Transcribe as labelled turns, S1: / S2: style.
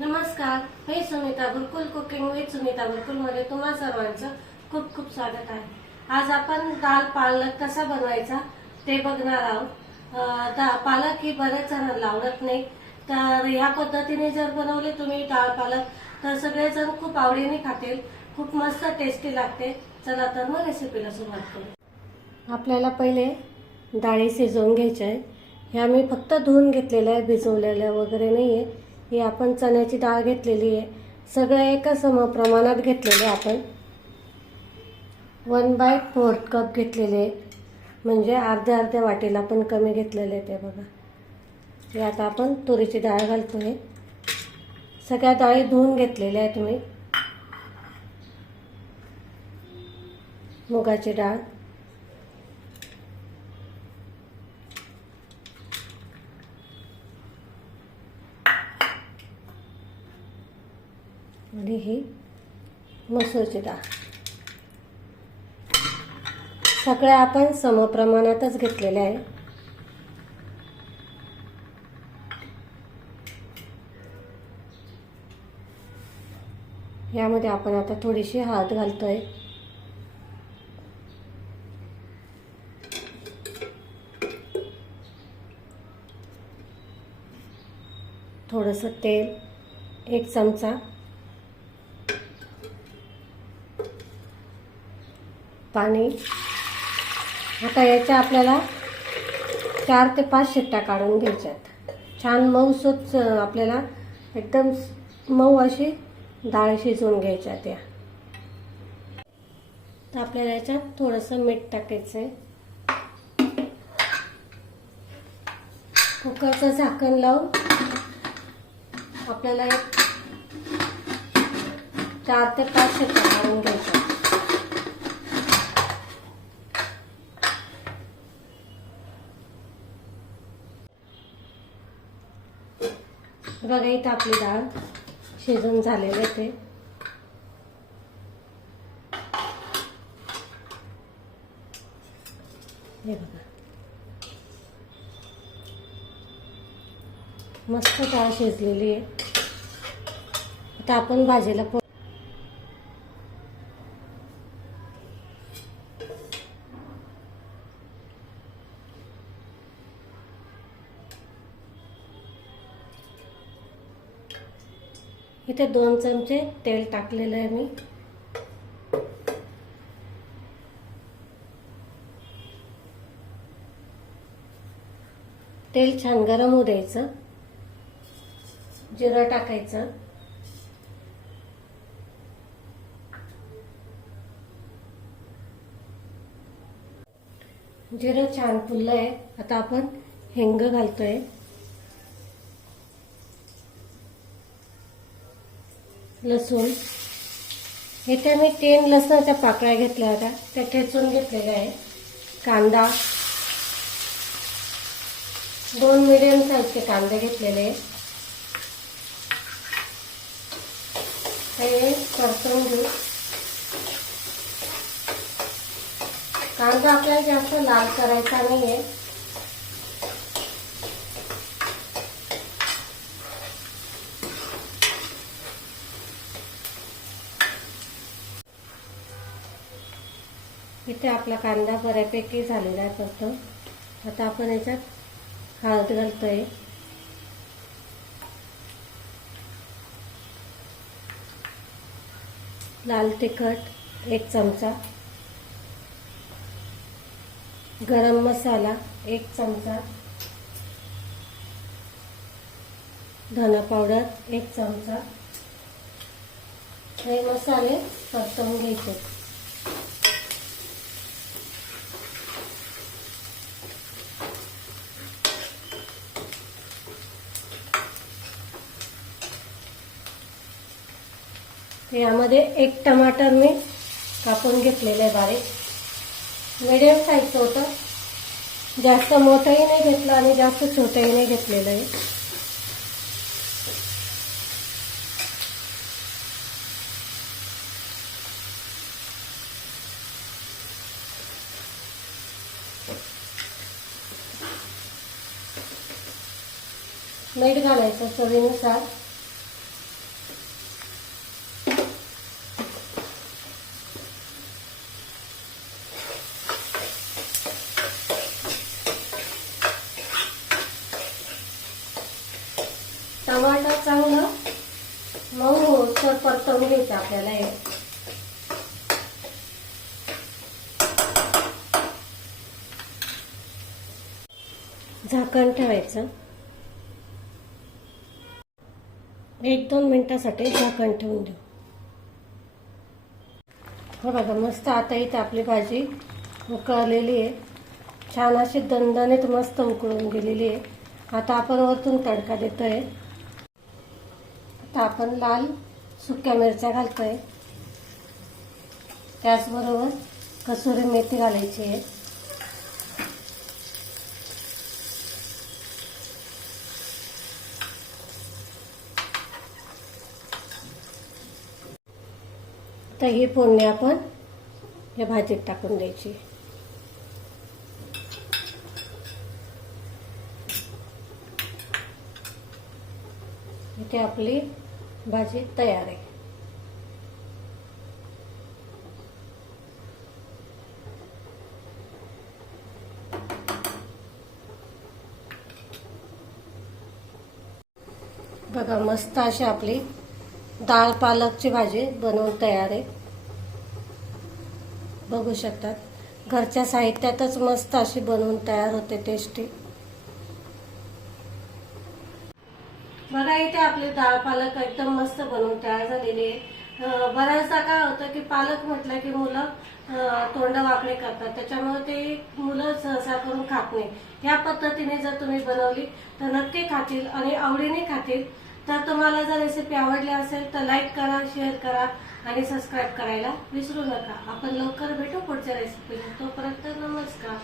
S1: नमस्कार मी Sunita Gurukul cooking with Sunita गुरुकुलमध्ये तुम्हा सर्वांचं खूप खूप स्वागत आहे. आज आपण दाल पालक कसा बनवायचा ते बघणार आहोत. दा- पालक ही बऱ्याच जणांना आवडत नाही. तर ह्या पद्धतीने जर बनवले तुम्ही डाळ पालक तर सगळेजण खूप आवडीने खातील खूप मस्त टेस्टी लागते. चला तर मग रेसिपीला सुरुवात करू. आपल्याला पहिले डाळी शिजवून घ्यायच्या आहे. ह्या मी फक्त धुवून घेतलेल्या आहे भिजवलेल्या वगैरे नाही आहे ही आपण चण्याची डाळ घेतलेली आहे. सगळं एका सम प्रमाणात घेतलेले आपण. वन बाय फोर्थ कप घेतलेले आहे. म्हणजे अर्ध्या अर्ध्या वाटीला पण कमी घेतलेले आहे ते बघा. हे आता आपण तुरीची डाळ घालतो आहे सगळ्या डाळी धुवून घेतलेल्या आहे तुम्ही. मुगाची डाळ. आणि ही मसूरची डाळ. सगळ्या आपण समप्रमाणातच घेतलेल्या आहे यामध्ये आपण आता थोडीशी हळद घालतोय. थोडंसं तेल एक चमचा. पाणी. आता याच्या आपल्याला चार ते पाच शिट्ट्या काढून घ्यायच्यात. छान मऊसूत आपल्याला एकदम मऊ अशी डाळ शिजवून घ्यायच्या त्या. तर आपल्याला याच्यात थोडंसं मीठ टाकायचं आहे कुकरचं झाकण लावून आपल्याला एक चार ते पाच शिट्ट्या काढून घ्यायच्या बघा इथं आपली डाळ शिजून झालेले ते. हे बघा. मस्त डाळ शिजलेली आहे. आता आपण भाजीला इथे दोन चमचे तेल टाकलेलं आहे मी. तेल छान गरम होऊ द्यायचं. जिरं टाकायचं. जिरं छान फुललं आहे आता आपण हिंग घालतोय. लसूण. इथे मी तीन लसणाच्या पाकळ्या घेतल्या होत्या. त्या ठेचून घेतलेल्या आहे कांदा. दोन मिडियम साईजचे कांदे घेतलेले आहेत. हे परतवून घेऊ. कांदा आपल्याला जास्त लाल करायचा नाही आहे इथे आपला कांदा बऱ्यापैकी झालेला आहे फक्त आता आपण याच्यात हळद घालतोय. लाल तिखट एक चमचा. गरम मसाला एक चमचा. धना पावडर एक चमचा. हे मसाले परतवून घ्यायचे. यामध्ये एक टमाटर मी कापून घेतलेलं आहे बारीक. मिडियम साईजचं होतं. जास्त मोठंही नाही घेतलं आणि जास्त छोटंही नाही घेतलेलं आहे मीठ घालायचं चवीनुसार टमाटर चांगलं मऊ होसर घ्यायचं आपल्याला हे. झाकण ठेवायचं. एक दोन मिनिटासाठी झाकण ठेवून देऊ. हो बघा मस्त आता इथं आपली भाजी उकळलेली आहे. छान अशी दणदणीत मस्त उकळून गेलेली आहे. आता आपण वरतून तडका देतोय. आता आपण लाल सुक्या मिरच्या घालतोय. त्याचबरोबर कसुरी मेथी घालायची आहे. तर ही फोडणी आपण या भाजीत टाकून द्यायची. इथे आपली भाजी तयार आहे. बघा मस्त अशी आपली डाळ पालकची भाजी बनवून तयार आहे. बघू शकतात. घरच्या साहित्यातच मस्त अशी बनवून तयार होते टेस्टी बघा इथे आपले डाळ पालक एकदम मस्त बनवून तयार झालेली आहे बऱ्याचदा काय होतं की पालक म्हटलं की मुलं तोंड वाकडे करतात. त्याच्यामुळे ते मुलं सहसा करून खात नाही. या पद्धतीने जर तुम्ही बनवली तर नक्की खातील आणि आवडीने खातील. तर तुम्हाला जर रेसिपी आवडली असेल तर लाईक करा शेअर करा आणि सबस्क्राईब करायला विसरू नका. आपण लवकर भेटू पुढच्या रेसिपी तोपर्यंत नमस्कार.